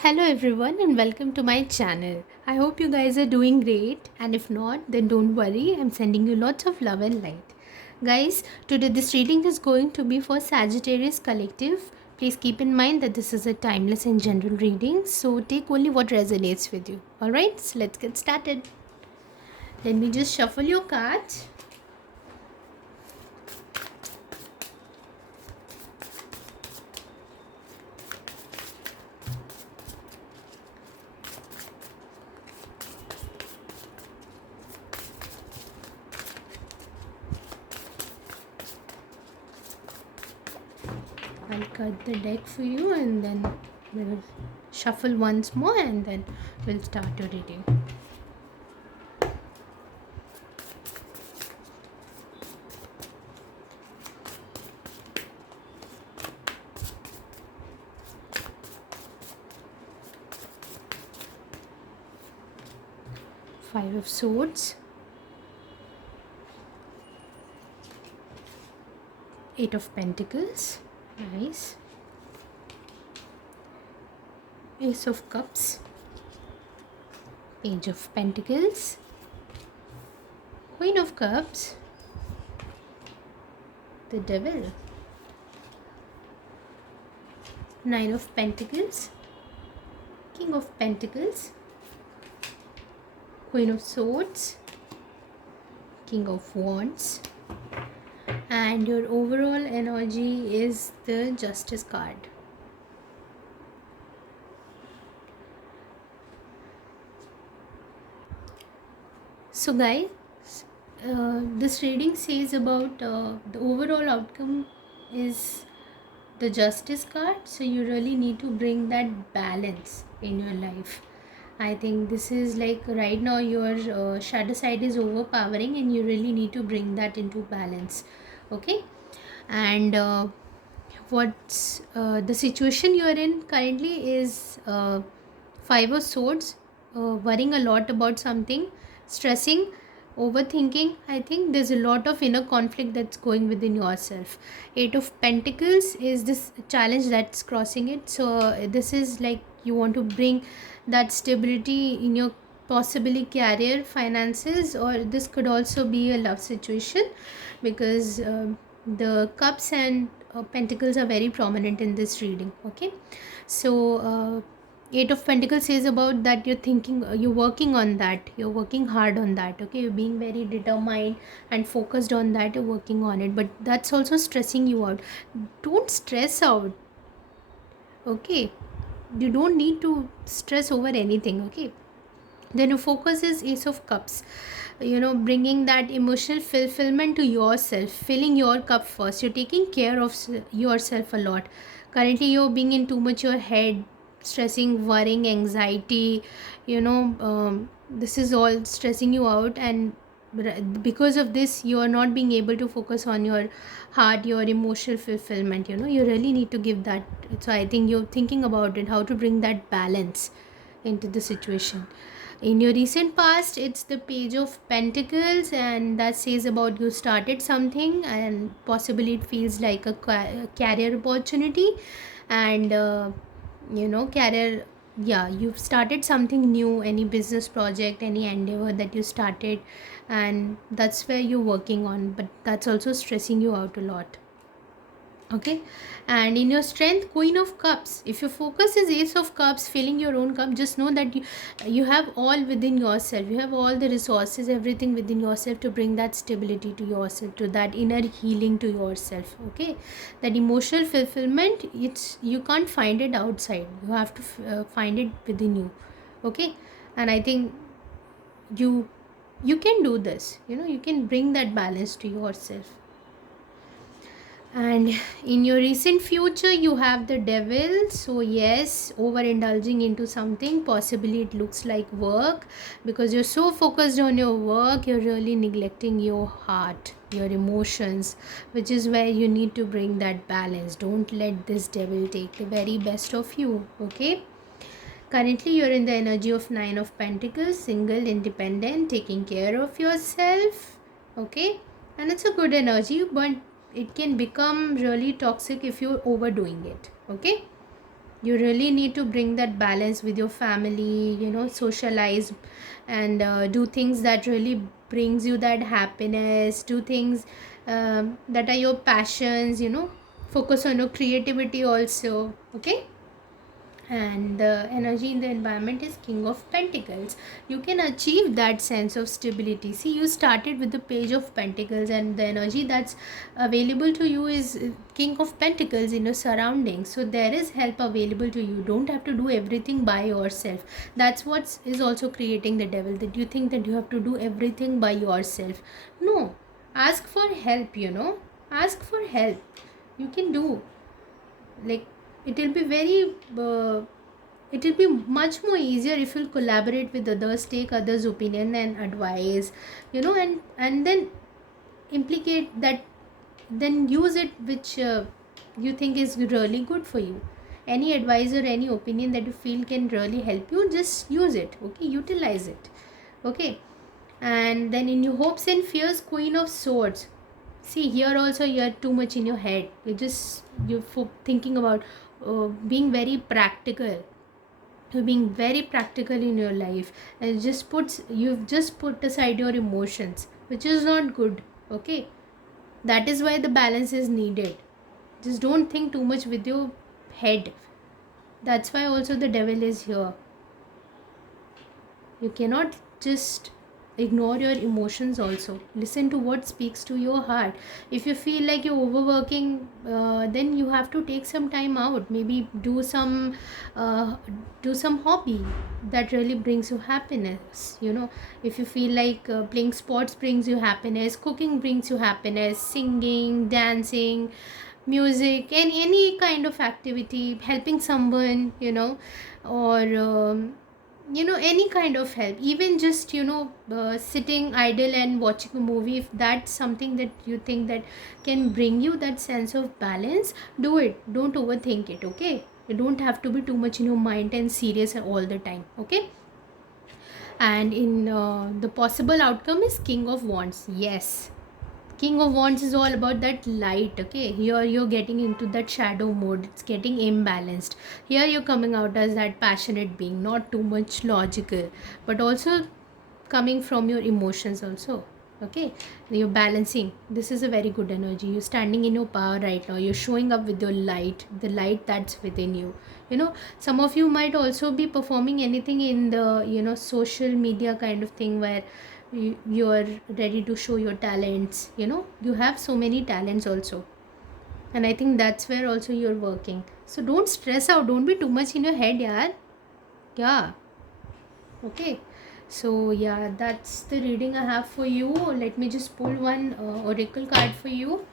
Hello everyone and welcome to my channel. I hope you guys are doing great, and if not then don't worry, I'm sending you lots of love and light. Guys, today this reading is going to be for Sagittarius Collective. Please keep in mind that this is a timeless and general reading, so take only what resonates with you. Alright, so let's get started. Let me just shuffle your cards. I'll cut the deck for you and then we'll shuffle once more and then we'll start your reading. Five of Swords, Eight of Pentacles, nice, Ace of Cups, Page of Pentacles, Queen of Cups, the Devil, Nine of Pentacles, King of Pentacles, Queen of Swords, King of Wands, and your overall energy is the Justice card. So guys, this reading says about the overall outcome is the Justice card, so you really need to bring that balance in your life. I think this is like right now your shadow side is overpowering and you really need to bring that into balance. Okay, and what's the situation you're in currently is Five of Swords, worrying a lot about something, stressing, overthinking. I think there's a lot of inner conflict that's going within yourself. Eight of Pentacles is this challenge that's crossing it. So this is like you want to bring that stability in your possibly career, finances, or this could also be a love situation, because the cups and pentacles are very prominent in this reading. Okay, so Eight of Pentacles says about that you're thinking, you're working on that, you're working hard on that. Okay, you're being very determined and focused on that, you're working on it, but that's also stressing you out. Don't stress out. Okay, you don't need to stress over anything. Okay, then your focus is Ace of Cups, bringing that emotional fulfillment to yourself, filling your cup first. You're taking care of yourself a lot. Currently you're being in too much your head, stressing, worrying, anxiety, this is all stressing you out, and because of this you are not being able to focus on your heart, your emotional fulfillment. You really need to give that. So I think you're thinking about it, how to bring that balance into the situation. In your recent past, it's the Page of Pentacles, and that says about you started something and possibly it feels like a career opportunity, and career, yeah, you've started something new, any business project, any endeavor that you started, and that's where you're working on, but that's also stressing you out a lot. Okay, and in your strength, Queen of Cups, if your focus is Ace of Cups, filling your own cup, just know that you have all within yourself, you have all the resources, everything within yourself to bring that stability to yourself, to that inner healing to yourself. Okay, that emotional fulfillment, it's, you can't find it outside, you have to find it within you. Okay, and I think you can do this. You can bring that balance to yourself. And in your recent future you have the Devil. So yes, overindulging into something, possibly it looks like work, because you're so focused on your work, you're really neglecting your heart, your emotions, which is where you need to bring that balance. Don't let this devil take the very best of you. Okay, currently you're in the energy of Nine of Pentacles, single, independent, taking care of yourself. Okay, and it's a good energy, but it can become really toxic if you're overdoing it. Okay, You really need to bring that balance with your family, socialize, and do things that really brings you that happiness. Do things that are your passions, focus on your creativity also. Okay. And the energy in the environment is king of pentacles. You can achieve that sense of stability. See, you started with the page of pentacles, and the energy that's available to you is king of pentacles in your surroundings. So there is help available to you. Don't have to do everything by yourself. That's what is also creating the devil, that you think that you have to do everything by yourself. No, ask for help. Ask for help. You can do, like, it will be very it will be much more easier if you collaborate with others, take others opinion and advice, and then implicate that, then use it, which you think is really good for you. Any advice or any opinion that you feel can really help you, just use it. Okay, utilize it. Okay. And then in your hopes and fears, queen of swords. See, here also you're too much in your head. You're thinking about being very practical. You're being very practical in your life, and you've just put aside your emotions, which is not good. Okay, that is why the balance is needed. Just don't think too much with your head. That's why also the devil is here. You cannot just ignore your emotions. Also listen to what speaks to your heart. If you feel like you're overworking, then you have to take some time out. Maybe uh, do some hobby that really brings you happiness. If you feel like playing sports brings you happiness, cooking brings you happiness, singing, dancing, music, and any kind of activity, helping someone, or any kind of help, even just sitting idle and watching a movie, if that's something that you think that can bring you that sense of balance, do it. Don't overthink it. Okay, you don't have to be too much in your mind and serious all the time. Okay. And in the possible outcome is king of wands. Yes, king of wands is all about that light. Okay, here you're getting into that shadow mode, it's getting imbalanced. Here you're coming out as that passionate being, not too much logical, but also coming from your emotions also. Okay, you're balancing. This is a very good energy. You're standing in your power right now. You're showing up with your light, the light that's within you. Some of you might also be performing anything in the social media kind of thing, where you are ready to show your talents. You have so many talents also, and I think that's where also you're working. So don't stress out, don't be too much in your head, yaar. Yeah. Okay. So yeah, that's the reading I have for you. Let me just pull one oracle card for you.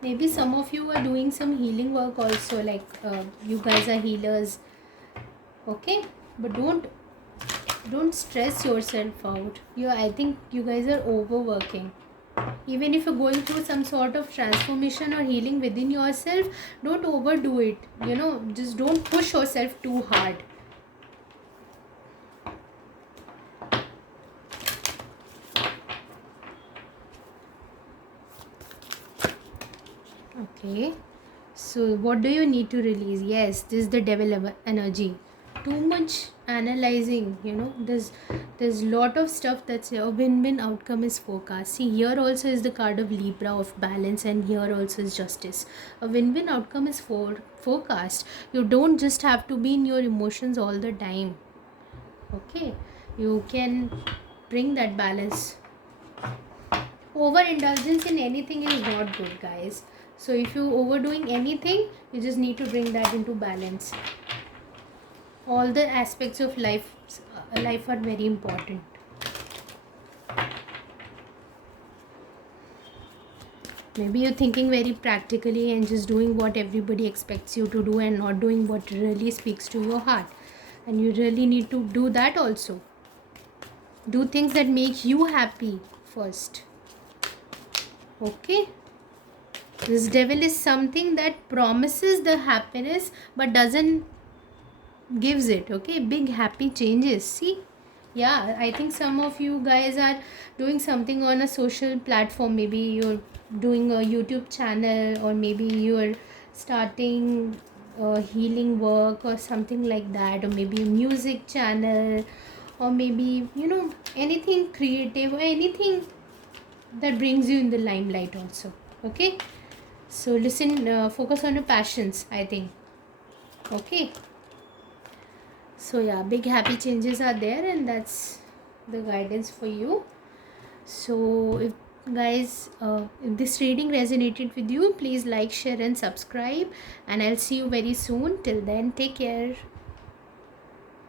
Maybe some of you are doing some healing work also, like you guys are healers. Okay, but don't stress yourself out. I think you guys are overworking. Even if you're going through some sort of transformation or healing within yourself, don't overdo it. Just don't push yourself too hard. Okay, so what do you need to release? Yes, this is the devil energy. Too much analyzing. There's lot of stuff that's a win-win outcome is forecast. See, here also is the card of Libra, of balance, and here also is justice. A win-win outcome is forecast. You don't just have to be in your emotions all the time. Okay, you can bring that balance. Overindulgence in anything is not good, guys. So if you're overdoing anything, you just need to bring that into balance. All the aspects of life are very important. Maybe you're thinking very practically and just doing what everybody expects you to do, and not doing what really speaks to your heart. And you really need to do that also. Do things that make you happy first. Okay. This devil is something that promises the happiness but doesn't gives it. Okay, big happy changes. See, Yeah, I think some of you guys are doing something on a social platform. Maybe you're doing a YouTube channel, or maybe you're starting healing work or something like that, or maybe a music channel, or maybe, anything creative, or anything that brings you in the limelight also. Okay, so listen, focus on your passions, I think. Okay, so yeah, big happy changes are there, and that's the guidance for you. So if guys, if this reading resonated with you, please like, share and subscribe, and I'll see you very soon. Till then, take care.